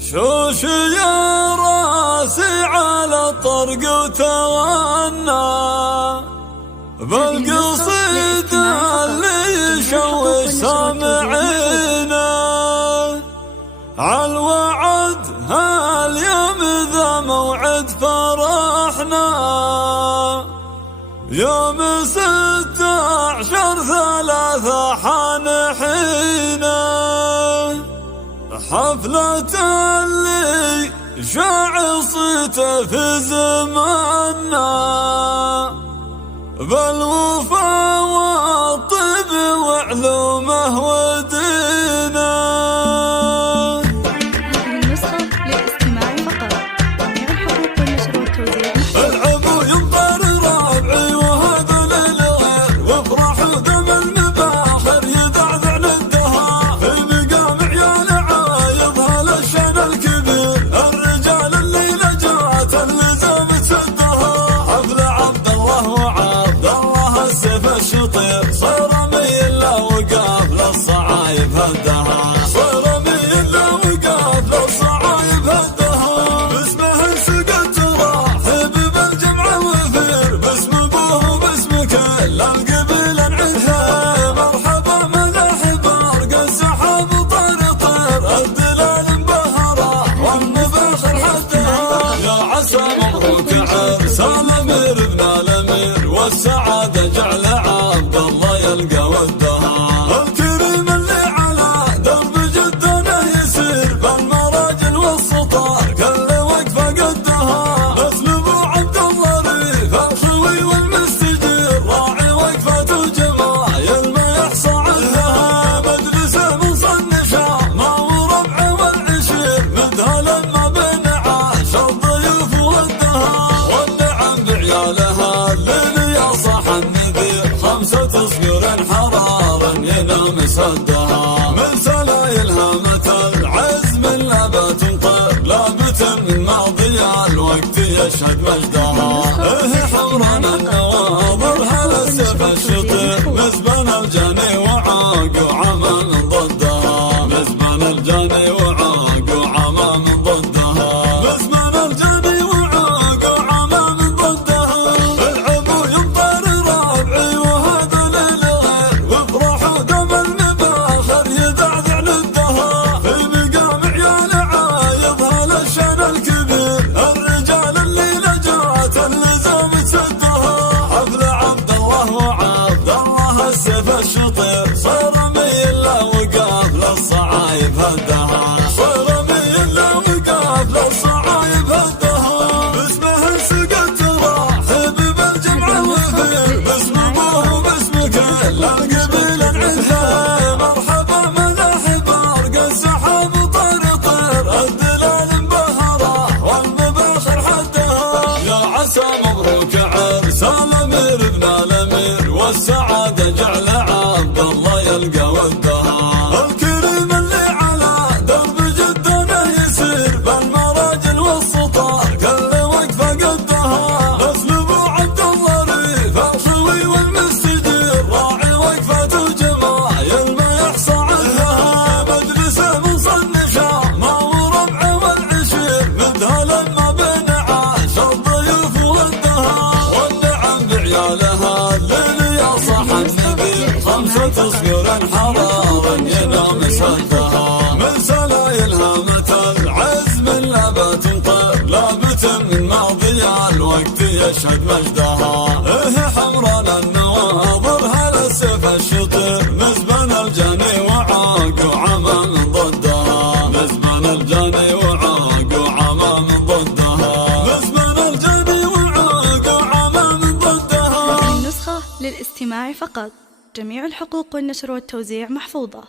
شوش يا راسي على الطرق وتوانى بالقصيد اللي يشوش سامعينا عالوعد هاليوم ذا موعد فرحنا يوم 16/3 حانحينا حفلة اللي شاع صيته في زماننا بالوفا والطب وعلومه ودينا. هذه النسخة للاستماع فقط. جميع الحقوق والنشر والتوزيع العبوا ينطر ربعي وهذا للغير وافرحوا دم المباخر يدعذع للدهر في مقام عيال عايضها للشان الكبير الرجال الليلة جات اللزام تسدها حفل عبد الله وعبد الله السيف الشطير صار ميل له وقاف للصعايب هدها صار ميل له وقاف للصعايب هدها باسمه انسقت تراحب بالجمع وفير باسم ابوه وباسم كل القبيل نعيدها مرحبا ملاح برق السحاب طير الدلال مبهره والمباخر حدها يا عسى مبروك عرس الامير ابن الامير والسعاده جعل عبد الله يلقى ودها الكريم اللي على درب جدنا يسير بالمراجل والسطار كل وقفه قدها مثل ابو عبد الله ريف الخوي والمستجير راعي وقفه وجمايل ما يحصى عندها مجلسه مصنشة ما وربع والعشير مدها لما بين عاش الضيوف ودها والنعم بعيالها الليل يا صاح النذير 5 صقور حرار ينام سدها من سلايلها متى العزم لا تنطر لابت من ماضي الوقت يشهد مجدها حمران النواظر هل السيف الشطير مزبن الجاني وعاق وعمى من ضدها مزبن الجاني وعاق وعمى من ضدها مزبن الجاني وعاق وعمى من ضدها العبوا ينطر ربعي وهذا للغير وافرحوا دم المباخر يدعذع للدهر في مقام عيال عايضها للشان الكبير الرجال اللي لجات اللزام تسدها حفل عبد الله وعبد الله السيف الشطير صار ميل له وقاف للصعايب هدها صار ميل له وقاف للصعايب هدها باسمه انسقت تراحب بالجمع وفير باسم ابوه وباسم كل القبيل نعيدها مرحبا ملاح برق السحاب طير الدلال مبهره والمباخر حدها يا عسى مبروك عرس الامير ابن الامير والسعاده جعل عبد الله يلقى ودها الكريم اللي على درب جدنا يسير بالمراجل والسطار كل وقفه قدها مثل ابو عبد الله ريف الخوي والمستجير راعي وقفه وجمايل ما يحصى عندها مجلسه مصنشة ما وربع والعشير مدها لما بين عاش الضيوف ودها والنعم بعيالها الليل يا صاح النذير 5 صقور حرار ينام سدها من سلايلها متى العزم لا تنطر لابت من ماضي الوقت يشهد مجدها حمران النواظر هل السيف الشطير مزبن الجاني وعاق وعمى من ضدها مزبن الجاني وعاق وعمى من ضدها مزبن الجاني وعاق وعمى من ضدها. هذه النسخة للاستماع فقط. جميع الحقوق والنشر والتوزيع محفوظة.